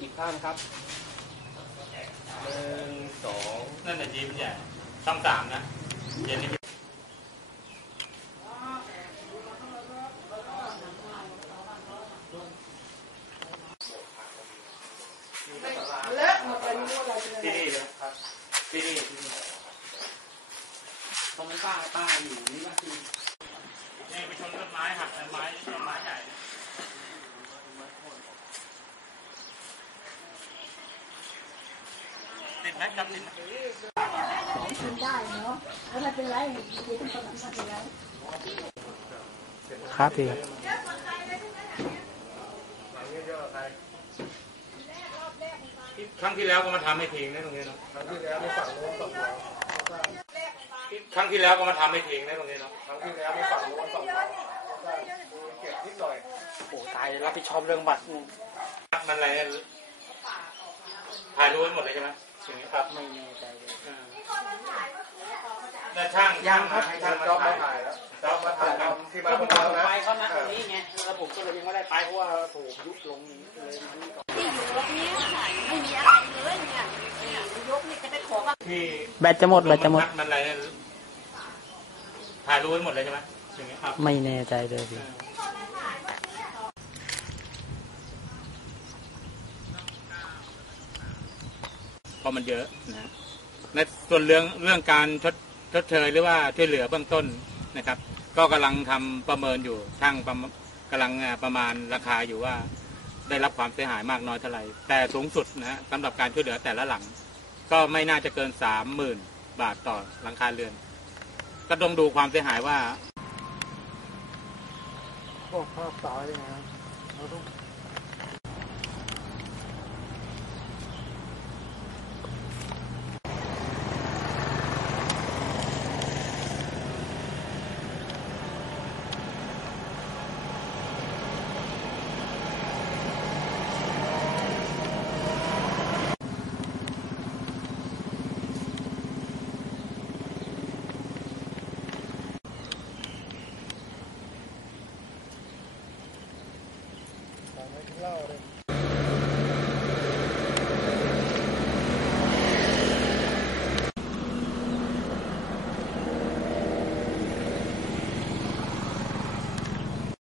อีกข้างครับ1 2นั่นแหละจีมันใหญ่ต้อง3นะเย็นนี้ที่นี่ครับที่นี่ตรงป้าอยู่นี่ก็คือนี่ไปชนต้นไม้หักต้นไม้ใหญ่ติดไหมครับติดกินได้เนาะแล้วไม่เป็นไรกินตอนนั้นไม่เป็นไรครับพี่ครั้งที่แล้วก็มาทำให้ทิ้งนะตรงนี้เนาะครั้งที่แล้วไม่ฝั่งโน้นฝั่งเราครั้งที่แล้วก็มาทำให้ทิ้งนะตรงนี้เนาะครั้งที่แล้วไม่ฝั่งโน้นฝั่งเราเก็บนิดหน่อยโอ้ตายรับผิดชอบเรื่องบัตรมันอะไรถ่ายรู้หมดเลยใช่ไหมอย่างนี้ครับไม่แน่ใจเลยแต่ช่างยังครับช่างมาถ่ายแล้วจ๊อบมาถ่ายที่มาคนเดียวนะไปเขานัดตรงนี้ไงแล้วผมก็เลยยังไม่ได้ไปเพราะว่าถูกยุบลงเลยที่อยู่รถนี้ไม่มีอะไรเลยเนี่ยยกนี่จะไปขอที่แบตจะหมดมันอะไรถ่ายรู้หมดเลยใช่ไหมอย่างนี้ครับไม่แน่ใจเลยพี่เพราะมันเยอะนะในส่วนเรื่องการชดเชยหรือว่าช่วยเหลือเบื้องต้นนะครับก็กำลังทำประเมินอยู่ช่างกำลังประมาณราคาอยู่ว่าได้รับความเสียหายมากน้อยเท่าไหร่แต่สูงสุดนะสำหรับการช่วยเหลือแต่ละหลังก็ไม่น่าจะเกิน30,000 บาทต่อหลังคาเรือนก็ต้องดูความเสียหายว่าพวกภาพสายยังไงเราต้องเล่าเลย